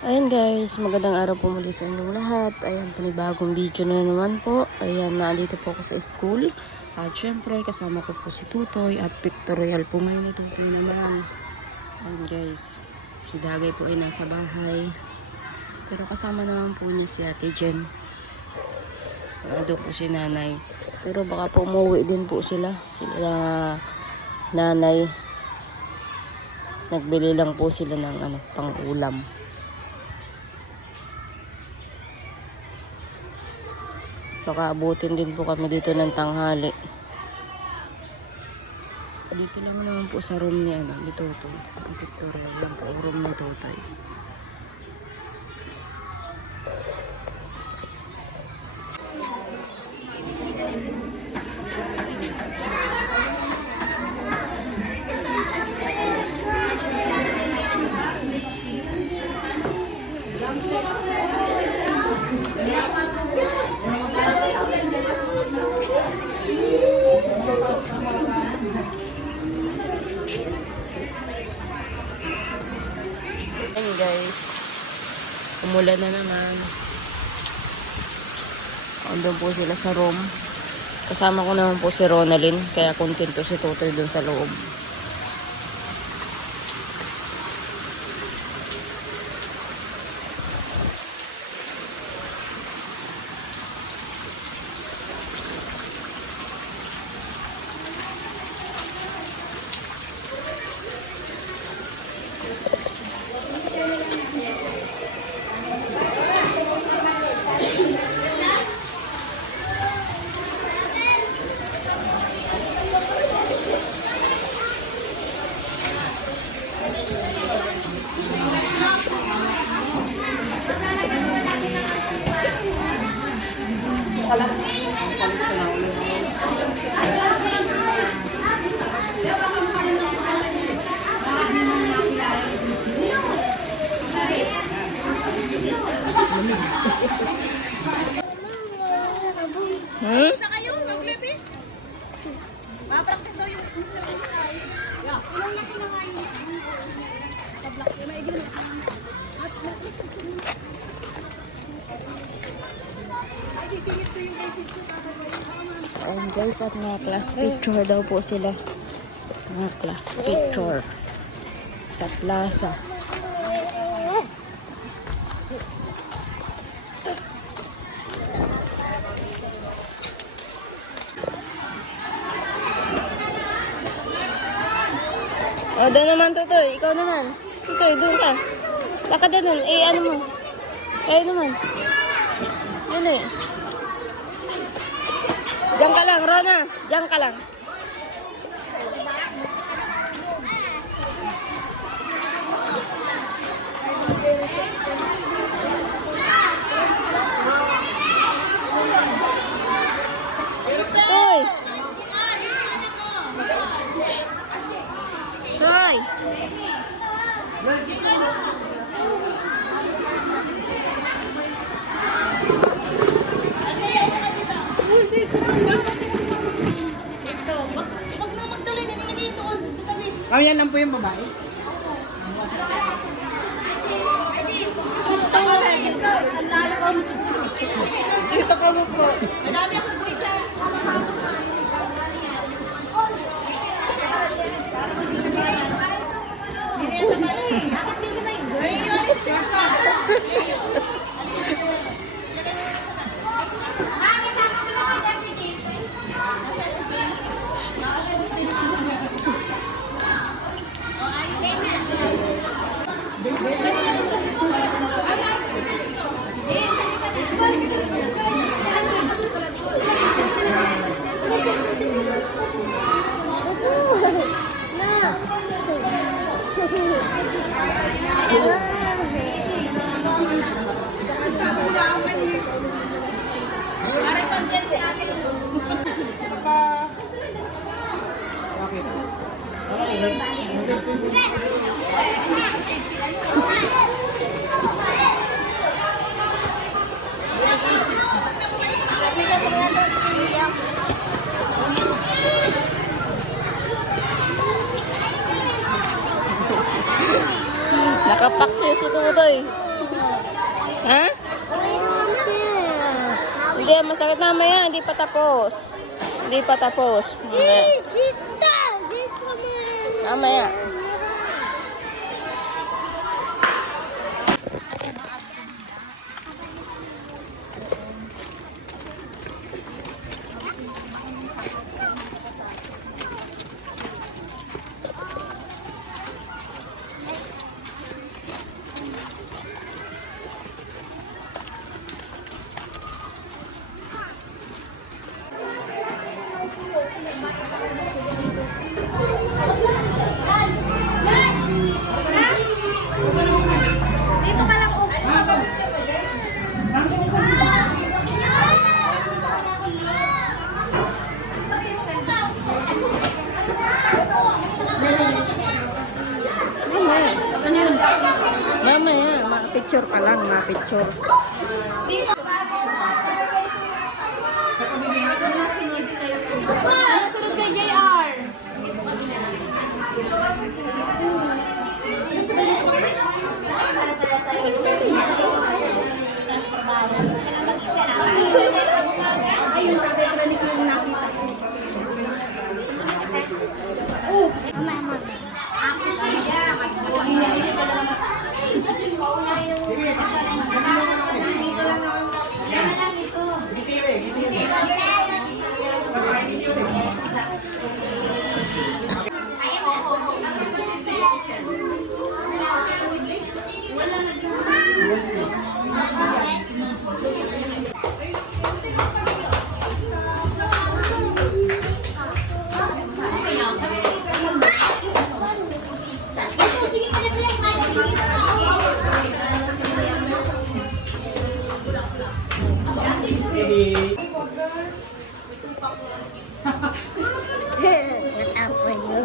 Ayan guys, magandang araw po muli sa inyong lahat. Ayan, panibagong video na naman po. Ayan, nandito po ako sa school. At syempre, kasama ko po si Tutoy at pictorial po ngayon ni Tutoy naman. Ayan guys, si Dagay po ay nasa bahay. Pero kasama naman po niya si Ate Jen. Ando po si Nanay. Pero baka po umuwi din po sila. Sila Nanay. Nagbili lang po sila ng pang-ulam. Baka abutin din po kami dito ng tanghali. Dito lang naman po sa room ni Tutoy. Ang pictorial lang po, room ni Tutoy. Ayan guys, umulan na naman. Andun po sila sa room. Kasama ko naman po si Ronalyn, kaya kontento si Tutoy dun sa loob. Na kayo, mag-bebe. Mapraktis daw yung ilang laki na nga yung tablak. Yung maigil. Ay, sisingit ko yung basic ko. Ayan guys, at mga class picture daw po sila. Mga class picture sa plaza. O, doon naman, Tutoy. Ikaw naman. Tutoy, doon ka. Lakad na doon. Eh, ano mo? Kayo naman. Dali. Diyan ka lang, Rona. Diyan ka lang. Toy! Toy! Huwag na magdala, nilagay ito. Ma'am, yan lang po yung babae. Dito ka mo po. Madami akong puwisa. Nakapak niyo si Tutoy. Ha? Hindi, masakit mamaya. Hindi pa tapos. Hindi pa tapos. Mamaya. Dito ka lang. Mamaya. Ma-picture pa lang. Ma-picture. Sunod kay JR. Natapon yun.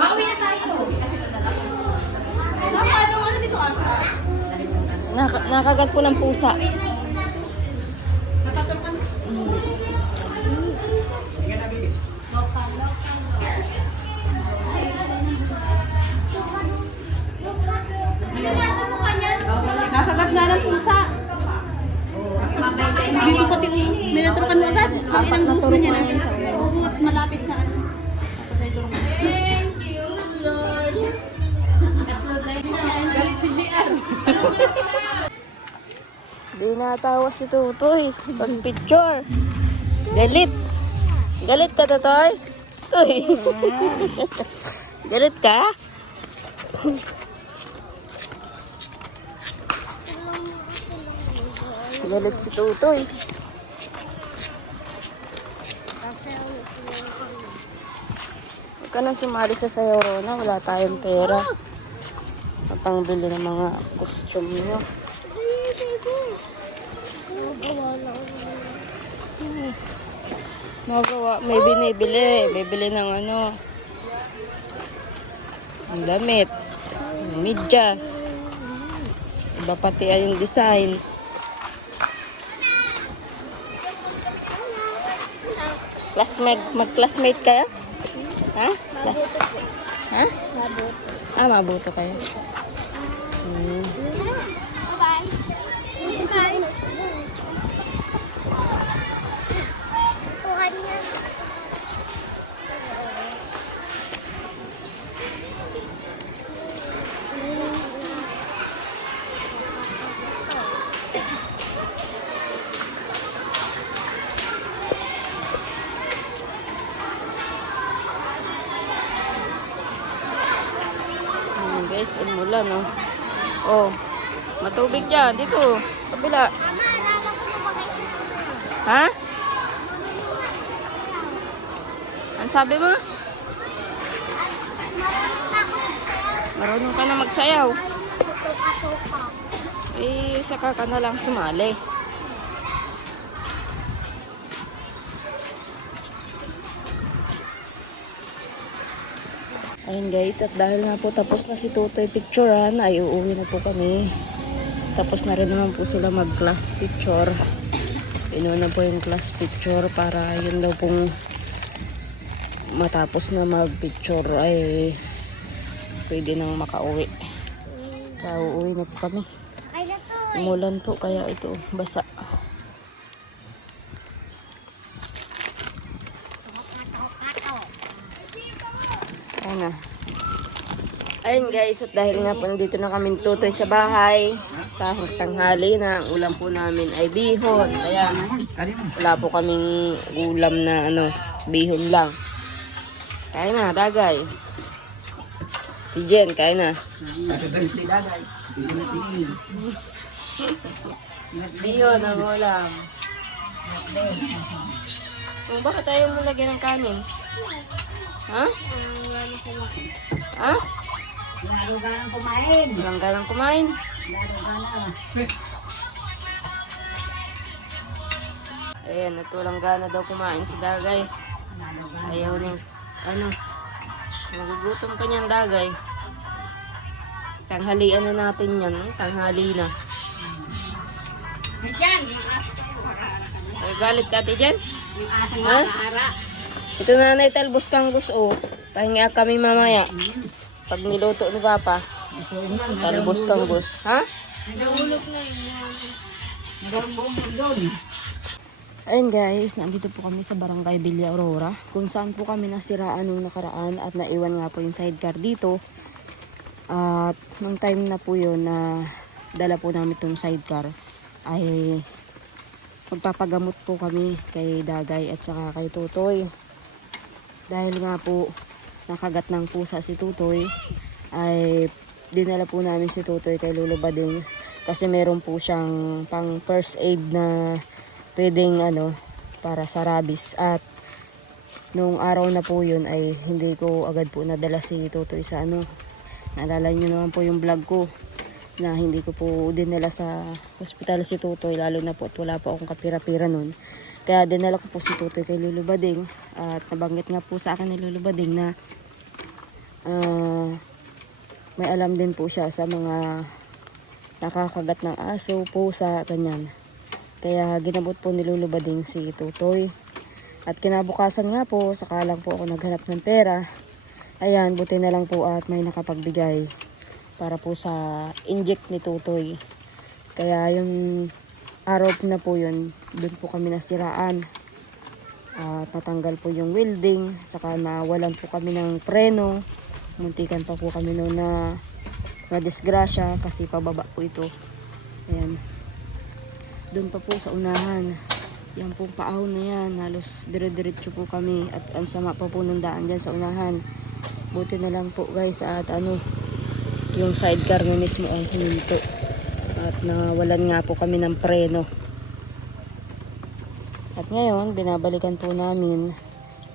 Bawi na tayo. Ano dito ata? Nakagat po ng pusa. Napatulkan. Nakagat nga ng pusa. Dito pati may natrukan mo agad. Ang inang dos na niya na. Oo, at malapit sa ano. Galit si JR. Di natawa si Tutoy. Pag-picture. Galit. Galit ka, Tutoy? Tuy. Galit ka? Galit si Tutoy. Huwag ka nang sumali sa sayaw, Rona. Wala tayong pera. Pangbili ng mga costume nyo. Magawa. May binibili. Bibili ng ano. Ang damit. Medyas. Iba pati ay yung design. Mag-classmate kaya? Ha? Ha? Ah, mabuto kayo. Bye-bye. Tuhan niya. Guys, umulan, no? Oh, matubig dyan. Dito, kabila. Mama, alala ko na mag-isip ko. Ha? Ang sabi mo? Marunong na ako magsayaw. Marunong ka na magsayaw. Tuka-tuka. Eh, saka ka na lang sumali. Ayun guys, at dahil nga po tapos na si Tutoy picturean, ay uuwi na po kami. Tapos na rin naman po sila mag-class picture. Inuna po yung class picture para yun daw pong matapos na mag-picture ay pwede nang makauwi. Kaya uuwi na po kami. Ay, na to. Umulan po kaya ito basa. Ayun na. Ayun guys, at dahil nga po nandito na kami Tutoy sa bahay, kahit tanghali na, ang ulam po namin ay bihon. Kaya wala po kaming ulam na bihon lang. Kain na, dagay. Si Jen, kain na. Bihon ang ulam. Bakit tayo mo lagyan ng kanin? Ha? Ha? Naruganang kumain. Walang ganang kumain. Ayan, at walang gana daw kumain si Dagay. Ayaw niya, nagugutom ka niyan Dagay. Tanghalian na natin yan, tanghali na. Diyan, yung aso Ay, galit ka ate dyan? yung aso Ha? ara. Ito nanay talbos kang gusto. Pahinga kami mamaya. Pag niluto ni Papa. Talbos kang gusto. Ha? Ayun guys, nandito po kami sa Barangay Villa Aurora. Kung saan po kami nasiraan nung nakaraan at naiwan nga po yung sidecar dito. At nung time na po yun na dala po namin itong sidecar ay magpapagamot po kami kay Dagay at saka kay Tutoy. Dahil nga po nakagat ng pusa si Tutoy, ay dinala po namin si Tutoy kay Lolo Bading kasi meron po siyang pang first aid na pwedeng para sa rabies. At nung araw na po yun ay hindi ko agad po nadala si Tutoy sa naalala nyo naman po yung vlog ko na hindi ko po dinala sa hospital si Tutoy, lalo na po at wala po akong kapira-pira nun. Kaya dinala ko po si Tutoy kay Lolo Bading at nabanggit nga po sa akin ni Lolo Bading na may alam din po siya sa mga nakakagat ng aso, pusa, ganyan. Kaya ginabot po ni Lolo Bading si Tutoy. At kinabukasan nga po, saka lang po ako naghanap ng pera. Ayan, buti na lang po at may nakapagbigay para po sa inject ni Tutoy. Kaya yung araw na po yun, doon po kami nasiraan. At natanggal po yung welding, saka nawalan po kami ng preno. Muntikan pa po kami noon na disgrasya kasi pababa po ito. Ayan. Doon pa po sa unahan. Yan pong paahon na yan. Halos dire-diretso po kami. At ang sama pa po ng daan dyan sa unahan. Buti na lang po guys at yung sidecar na mismo ang hininto. At nawalan nga po kami ng preno. At ngayon, binabalikan po namin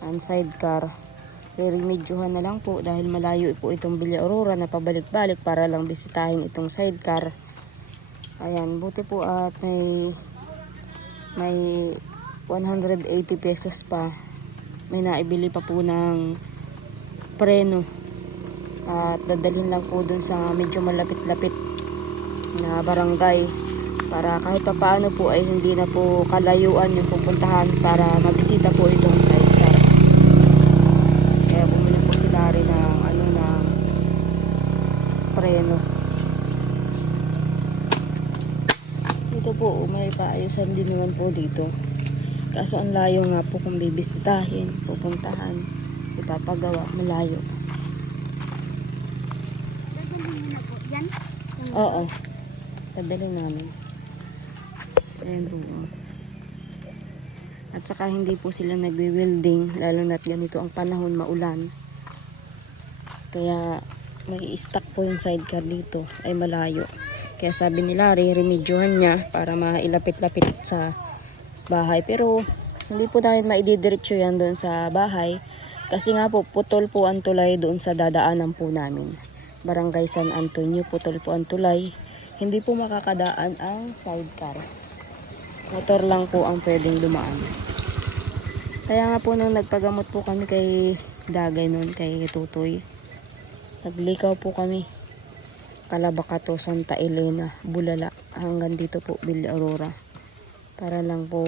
ang sidecar. Re-remedyohan na lang po dahil malayo po itong Villa Aurora na pabalik-balik para lang bisitahin itong sidecar. Ayan, buti po at may 180 pesos pa. May naibili pa po ng preno. At dadalhin lang po dun sa medyo malapit-lapit na barangay para kahit papaano po ay hindi na po kalayuan yung pupuntahan para mabisita po itong sidecar. Kaya bumili po sila rin ng preno. Dito po may paayusan din naman po dito. Kaso ang layo nga po kung bibisitahin, pupuntahan, ipapagawa, malayo. Dadalhin mo na po yan. Oo. Dadali namin. Ayan po. At saka hindi po sila nagwe-welding, lalo na't ganito ang panahon, maulan. Kaya may stock po yung sidecar dito, ay malayo. Kaya sabi nila, re-remedyohan niya para mailapit-lapit sa bahay. Pero hindi po namin maididiretso yan doon sa bahay. Kasi nga po, putol po ang tulay doon sa dadaanan po namin. Barangay San Antonio, putol po ang tulay. Hindi po makakadaan ang sidecar. Motor lang po ang pwedeng dumaan. Kaya nga po nung nagpagamot po kami kay Dagay noon, kay Tutoy, naglikaw po kami. Calabacato, Santa Elena, Bulala, hanggang dito po, Villa Aurora. Para lang po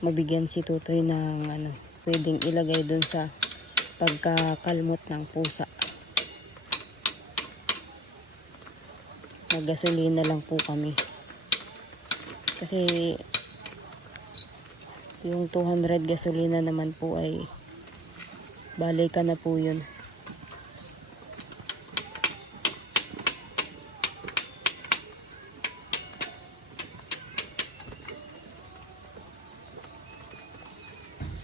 mabigyan si Tutoy ng pwedeng ilagay dun sa pagkakalmot ng pusa. Gasolina lang po kami. Kasi yung 200 gasolina naman po ay balikan na po yun.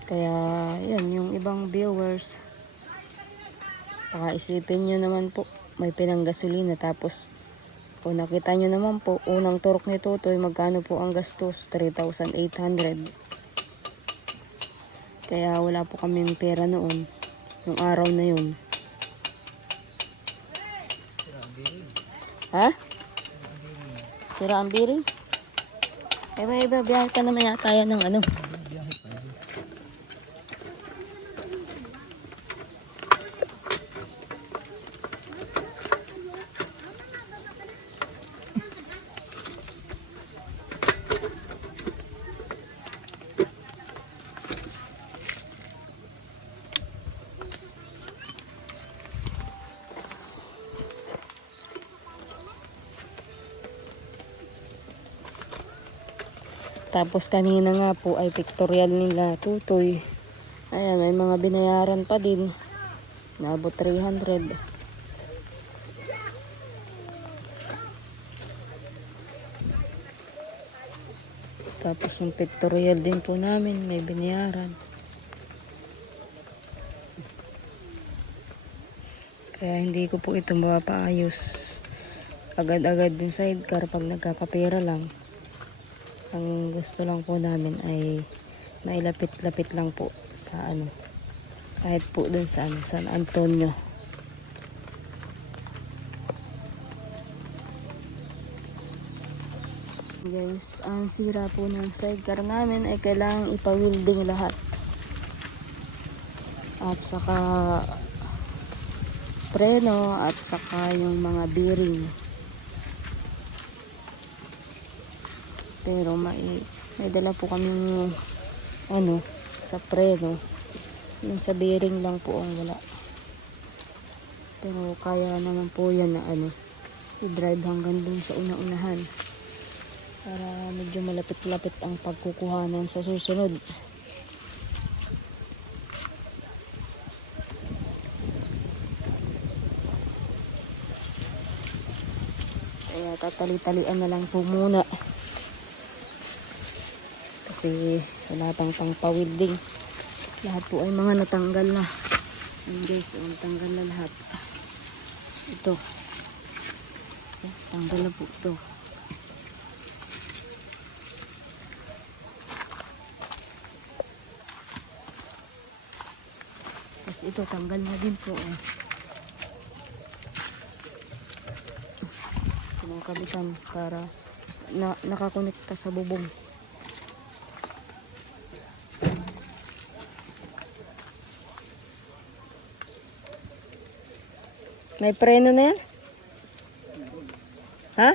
Kaya yan, yung ibang viewers, baka isipin nyo naman po may pinanggasolina, tapos kung nakita nyo naman po unang turok ni Tutoy, magkano po ang gastos? 3,800. Kaya wala po kaming pera noon, yung araw na yun. Ha? Sira ang bearing? Iba biyahe pa naman yata yan ng Tapos kanina nga po ay pictorial nila Tutoy. Ayan, may mga binayaran pa din. Naabot 300. Tapos yung pictorial din po namin, may binayaran. Kaya hindi ko po ito mapaayos agad-agad din sidecar pag nagkakapera lang. Ang gusto lang po namin ay mailapit-lapit lang po sa kahit po dun sa San Antonio. Guys, ang sira po ng sidecar namin ay kailangang ipa-welding lahat. At saka preno at saka yung mga bearing. Pero may dala po kaming sa preno. Yung sa bearing lang po ang wala. Pero kaya naman po yan na i-drive hanggang dun sa una-unahan. Para medyo malapit-lapit ang pagkukuhanan sa susunod. Kaya tatali-talian na lang po muna. Kasi wala pang pang-welding. Lahat po ay mga natanggal na. Ayan guys, natanggal na lahat. Ito. Tanggal na po ito. Tapos ito, tanggal na din po. Pinangkabitan para nakakonekta sa bubong. May preno na yan? Ha?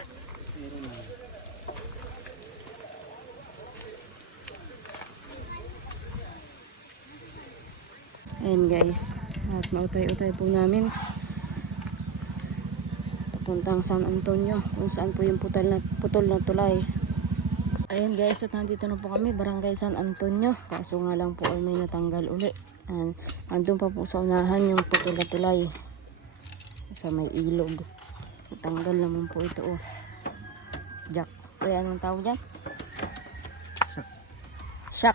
Ayan guys. At mautay-utay po namin. Papuntang San Antonio. Kung saan po yung putol na tulay. Ayan guys. At nandito na po kami. Barangay San Antonio. Kaso nga lang po ay may natanggal uli. Andun pa po sa unahan yung putol na tulay. Sa may ilog. Natanggal naman po ito Jack. Kaya anong tawag dyan? Shock.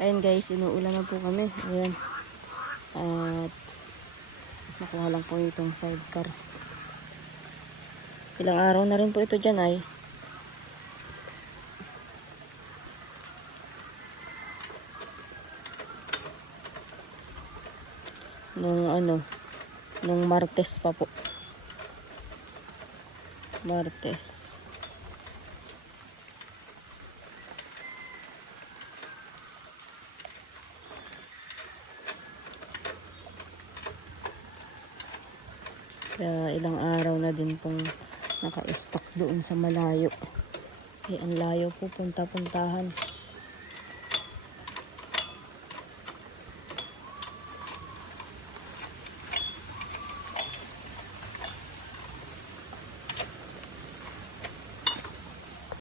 Ayun guys, inuulan na po kami. Ayan. At nakuha lang po itong sidecar. Ilang araw na rin po ito dyan ay. Nung Martes pa po. Martes. Kaya ilang araw na din pong naka-stock doon sa malayo. Eh, ang layo po punta-puntahan.